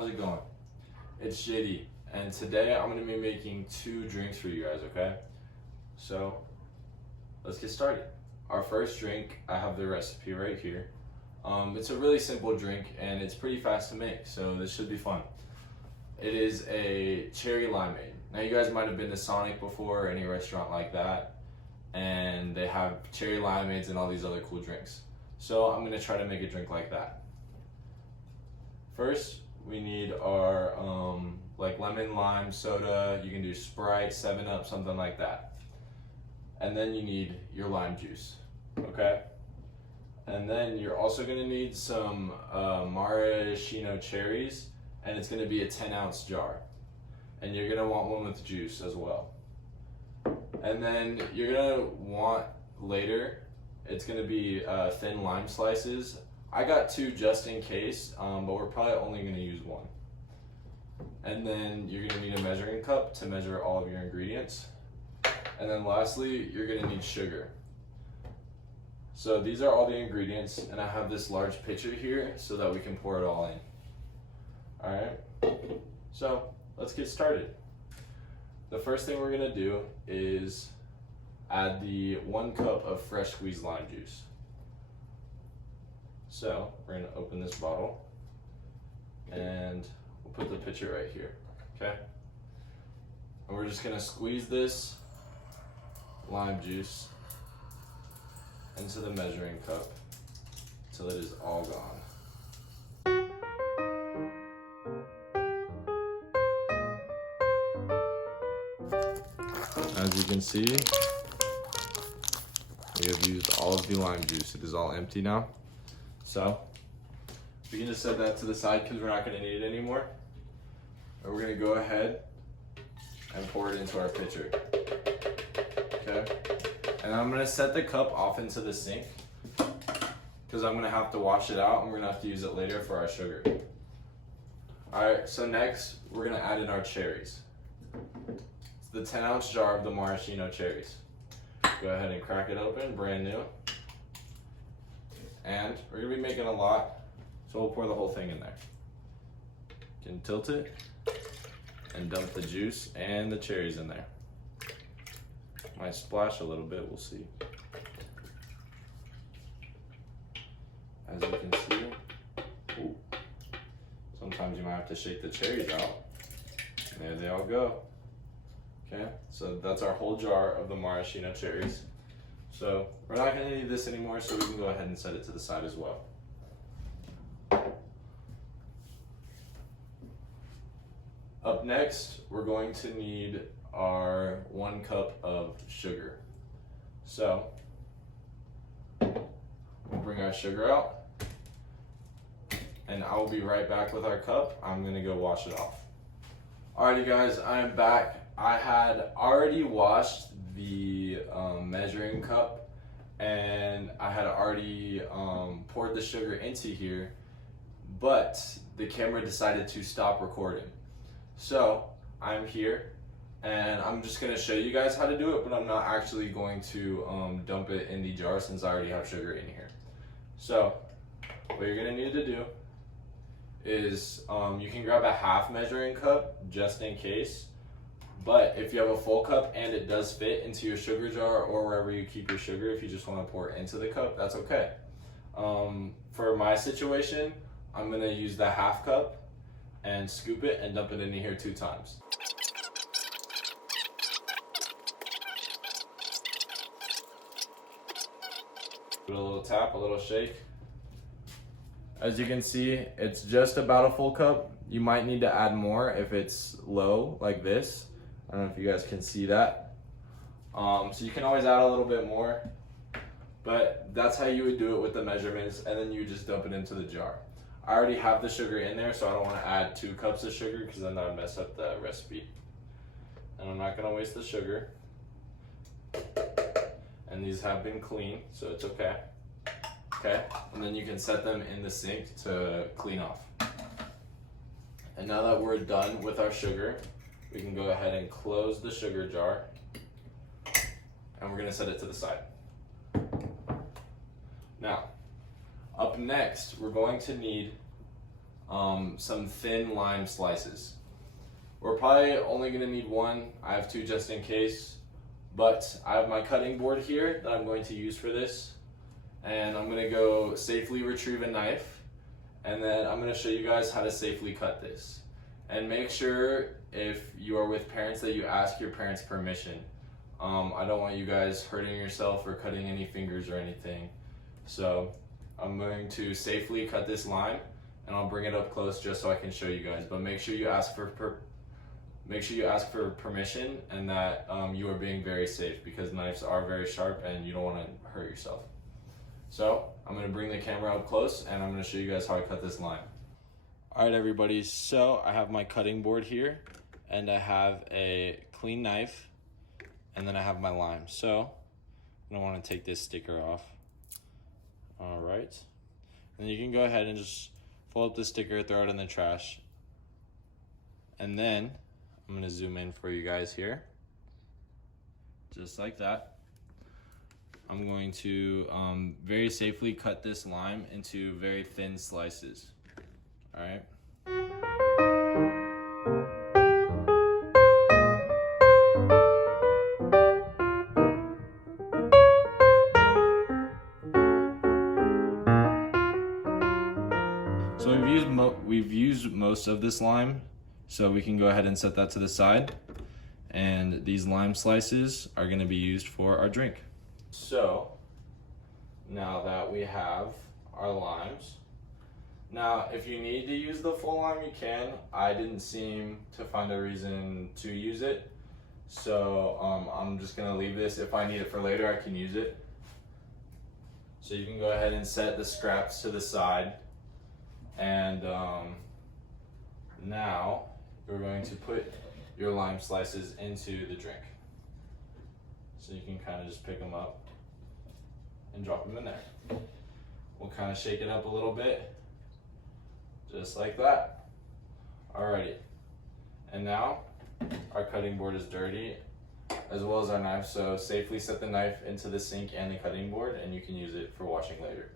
how's it going? It's JD, and today I'm going to be making 2 drinks for you guys, okay? So, let's get started. Our first drink, I have the recipe right here. It's a really simple drink, and it's pretty fast to make, so this should be fun. It is a cherry limeade. Now, you guys might have been to Sonic before, or any restaurant like that, and they have cherry limeades and all these other cool drinks. So, I'm going to try to make a drink like that. First, we need our like lemon lime soda. You can do Sprite, 7-Up, something like that. And then you need your lime juice, okay? And then you're also gonna need some maraschino cherries, and it's gonna be a 10-ounce jar. And you're gonna want one with juice as well. And then you're gonna want later, it's gonna be thin lime slices. I got 2 just in case, but we're probably only gonna use 1. And then you're gonna need a measuring cup to measure all of your ingredients. And then lastly, you're gonna need sugar. So these are all the ingredients, and I have this large pitcher here so that we can pour it all in. All right, so let's get started. The first thing we're gonna do is add the 1 cup of fresh squeezed lime juice. So we're gonna open this bottle and we'll put the pitcher right here, okay? And we're just gonna squeeze this lime juice into the measuring cup until it is all gone. As you can see, we have used all of the lime juice. It is all empty now. So, we can just set that to the side because we're not going to need it anymore. And we're going to go ahead and pour it into our pitcher. Okay? And I'm going to set the cup off into the sink because I'm going to have to wash it out and we're going to have to use it later for our sugar. Alright, so next we're going to add in our cherries. It's the 10-ounce jar of the maraschino cherries. Go ahead and crack it open, brand new. And we're gonna be making a lot, so we'll pour the whole thing in there. You can tilt it and dump the juice and the cherries in there. Might splash a little bit, we'll see. As you can see, ooh, sometimes you might have to shake the cherries out. There they all go. Okay, so that's our whole jar of the maraschino cherries. So we're not going to need this anymore, so we can go ahead and set it to the side as well. Up next, we're going to need our 1 cup of sugar. So we'll bring our sugar out, and I will be right back with our cup. I'm going to go wash it off. Alrighty guys, I am back. I had already washed the measuring cup, and I had already poured the sugar into here, but the camera decided to stop recording. So I'm here and I'm just going to show you guys how to do it, but I'm not actually going to dump it in the jar since I already have sugar in here. So what you're going to need to do is you can grab a half measuring cup just in case. But if you have a full cup and it does fit into your sugar jar or wherever you keep your sugar, if you just want to pour it into the cup, that's okay. For my situation, I'm going to use the half cup and scoop it and dump it in here 2 times. Do a little tap, a little shake. As you can see, it's just about a full cup. You might need to add more if it's low like this. I don't know if you guys can see that. So you can always add a little bit more, but that's how you would do it with the measurements, and then you just dump it into the jar. I already have the sugar in there, so I don't want to add 2 cups of sugar because then that would mess up the recipe. And I'm not going to waste the sugar. And these have been cleaned, so it's okay. Okay, and then you can set them in the sink to clean off. And now that we're done with our sugar, we can go ahead and close the sugar jar, and we're going to set it to the side. Now, up next, we're going to need some thin lime slices. We're probably only gonna need one. I have two just in case, but I have my cutting board here that I'm going to use for this. And I'm gonna go safely retrieve a knife, and then I'm gonna show you guys how to safely cut this. And make sure if you are with parents that you ask your parents' permission. I don't want you guys hurting yourself or cutting any fingers or anything. So I'm going to safely cut this lime, and I'll bring it up close just so I can show you guys. But make sure you ask for permission, and that you are being very safe, because knives are very sharp and you don't want to hurt yourself. So I'm going to bring the camera up close, and I'm going to show you guys how I cut this lime. Alright everybody, so I have my cutting board here, and I have a clean knife, and then I have my lime. So I'm going to want to take this sticker off. Alright, and you can go ahead and just fold up the sticker, throw it in the trash. And then I'm going to zoom in for you guys here, just like that. I'm going to very safely cut this lime into very thin slices. All right. So we've used most of this lime, so we can go ahead and set that to the side. And these lime slices are going to be used for our drink. So now that we have our limes, now if you need to use the full lime, you can. I didn't seem to find a reason to use it, so I'm just gonna leave this. If I need it for later, I can use it. So you can go ahead and set the scraps to the side, and now we're going to put your lime slices into the drink. So you can kind of just pick them up and drop them in there. We'll kind of shake it up a little bit, just like that. Alrighty, and now our cutting board is dirty, as well as our knife, so safely set the knife into the sink and the cutting board, and you can use it for washing later.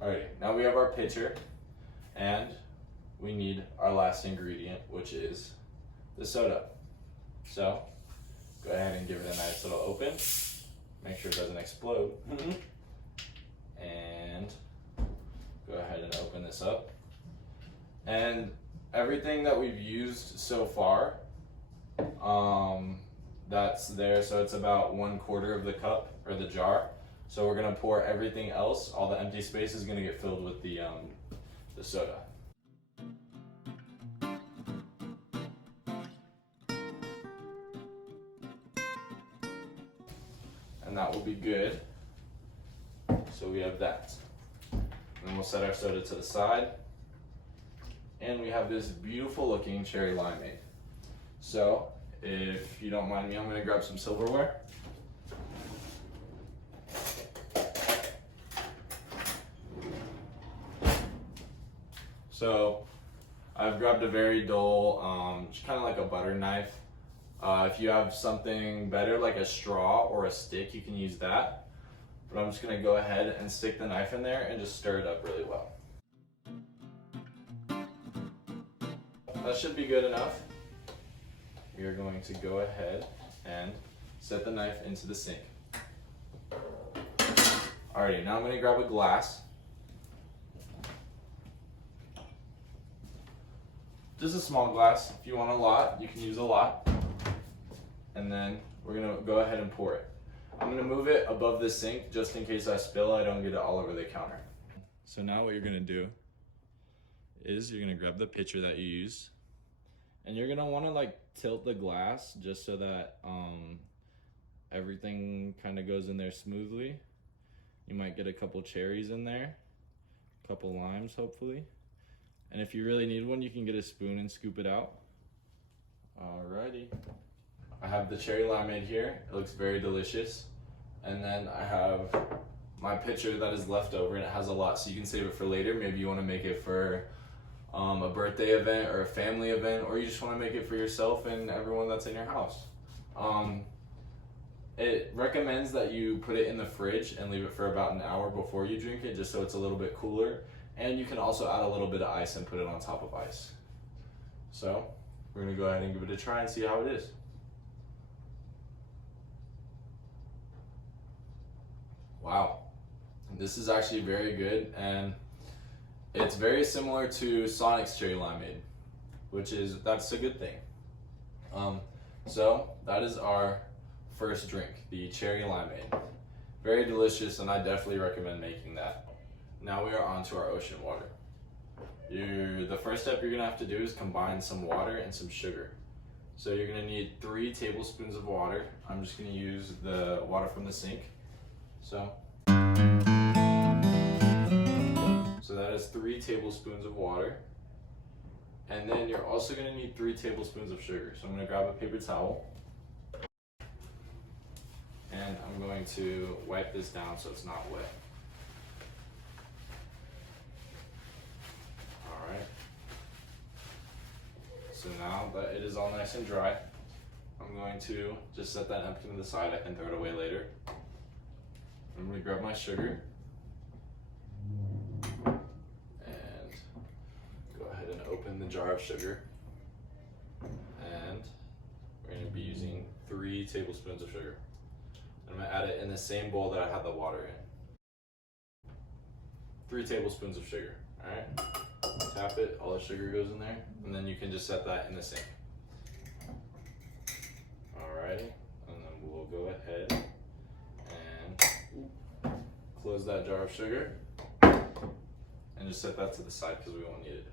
Alrighty, now we have our pitcher, and we need our last ingredient, which is the soda. So go ahead and give it a nice little open. Make sure it doesn't explode. And go ahead and open this up. And everything that we've used so far, that's there. So it's about 1/4 of the cup or the jar. So we're gonna pour everything else. All the empty space is gonna get filled with the soda. And that will be good. So we have that. And we'll set our soda to the side. And we have this beautiful looking cherry limeade. So if you don't mind me, I'm gonna grab some silverware. So I've grabbed a very dull, just kind of like a butter knife. If you have something better like a straw or a stick, you can use that. But I'm just gonna go ahead and stick the knife in there and just stir it up really well. That should be good enough. We are going to go ahead and set the knife into the sink. Alrighty, now I'm gonna grab a glass. Just a small glass. If you want a lot, you can use a lot. And then we're gonna go ahead and pour it. I'm gonna move it above the sink just in case I spill, I don't get it all over the counter. So now what you're gonna do is you're gonna grab the pitcher that you use, and you're gonna wanna like tilt the glass just so that everything kind of goes in there smoothly. You might get a couple cherries in there, a couple limes hopefully. And if you really need one, you can get a spoon and scoop it out. Alrighty. I have the cherry limeade here. It looks very delicious. And then I have my pitcher that is left over, and it has a lot, so you can save it for later. Maybe you want to make it for a birthday event or a family event, or you just want to make it for yourself and everyone that's in your house. It recommends that you put it in the fridge and leave it for about an hour before you drink it, just so it's a little bit cooler And you can also add a little bit of ice and put it on top of ice. So we're gonna go ahead and give it a try and see how it is. Wow, this is actually very good, and it's very similar to Sonic's cherry limeade, that's a good thing. So that is our first drink, the cherry limeade. Very delicious, and I definitely recommend making that. Now we are on to our ocean water. The first step you're gonna have to do is combine some water and some sugar. So you're gonna need 3 tablespoons of water. I'm just gonna use the water from the sink. So that is 3 tablespoons of water. And then you're also gonna need 3 tablespoons of sugar. So I'm gonna grab a paper towel. And I'm going to wipe this down so it's not wet. Alright. So now that it is all nice and dry, I'm going to just set that napkin to the side. I can throw it away later. I'm going to grab my sugar and go ahead and open the jar of sugar. And we're going to be using 3 tablespoons of sugar. I'm going to add it in the same bowl that I had the water in. 3 tablespoons of sugar. Alright? Tap it, all the sugar goes in there, and then you can just set that in the sink. Alrighty, and then we'll go ahead and close that jar of sugar and just set that to the side because we won't need it.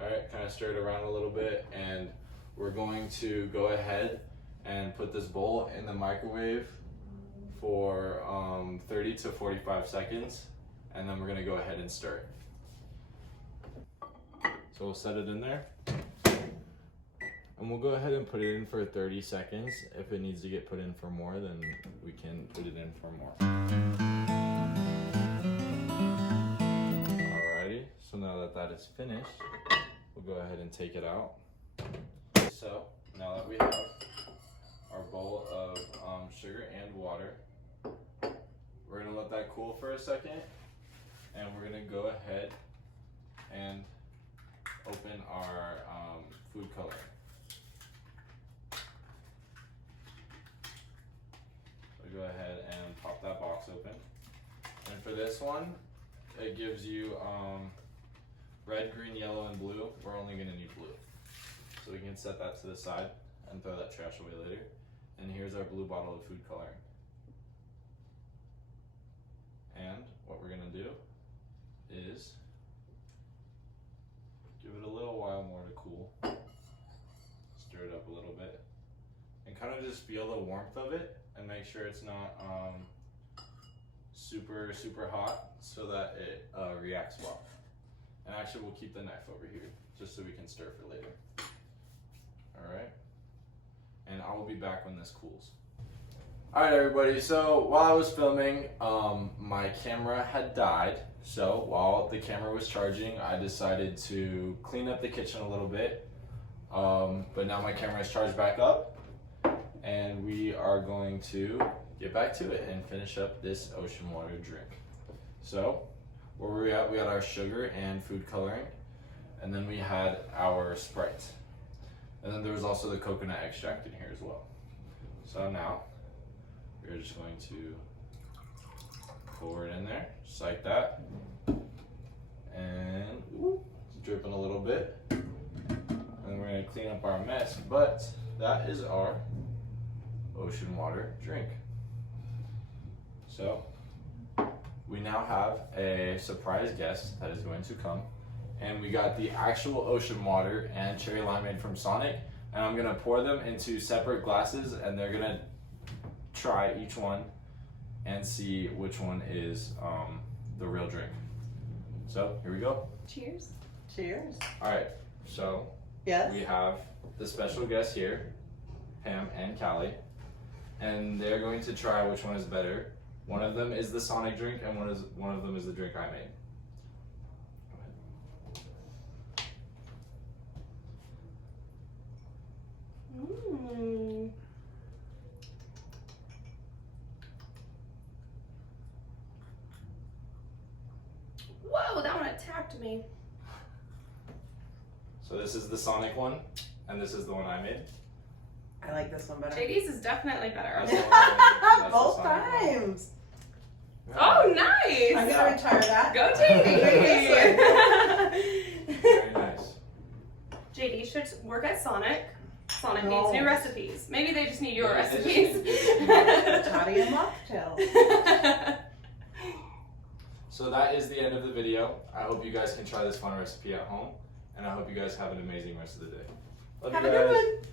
Alright, kind of stir it around a little bit, and we're going to go ahead and put this bowl in the microwave for 30 to 45 seconds, and then we're going to go ahead and stir it. So we'll set it in there, and we'll go ahead and put it in for 30 seconds. If it needs to get put in for more, then we can put it in for more. Alrighty, so now that that is finished, we'll go ahead and take it out. So now that we have our bowl of sugar and water, we're gonna let that cool for a second, and we're gonna go ahead and open our food coloring. So go ahead and pop that box open. And for this one, it gives you red, green, yellow, and blue. We're only gonna need blue. So we can set that to the side and throw that trash away later. And here's our blue bottle of food coloring. And what we're gonna do is give it a little while more to cool. Stir it up a little bit. And kind of just feel the warmth of it and make sure it's not super hot so that it reacts well. And actually we'll keep the knife over here just so we can stir for later. Alright. And I will be back when this cools. Alright everybody, so while I was filming, my camera had died. So while the camera was charging, I decided to clean up the kitchen a little bit. But now my camera is charged back up, and we are going to get back to it and finish up this ocean water drink. So where were we at? We had our sugar and food coloring, and then we had our Sprite. And then there was also the coconut extract in here as well. So now we're just going to pour it in there, just like that. And it's dripping a little bit. And we're gonna clean up our mess, but that is our ocean water drink. So we now have a surprise guest that is going to come. And we got the actual ocean water and cherry limeade from Sonic. And I'm gonna pour them into separate glasses, and they're gonna try each one and see which one is the real drink. So here we go. Cheers. Cheers. All right, so Yes. we have the special guests here, Pam and Callie, and they're going to try which one is better. One of them is the Sonic drink, and one of them is the drink I made. Mmm. Whoa, that one attacked me. So this is the Sonic one, and this is the one I made. I like this one better. JD's is definitely better. That's the one I made. That's the Both Sonic one. times. Oh, nice! I'm gonna retire that. Go JD! Very nice. JD should work at Sonic. Sonic No. needs new recipes. Maybe they just need your Yeah, they just recipes. Toddy and mocktail. So that is the end of the video. I hope you guys can try this fun recipe at home, and I hope you guys have an amazing rest of the day. Love Have you a good guys. one.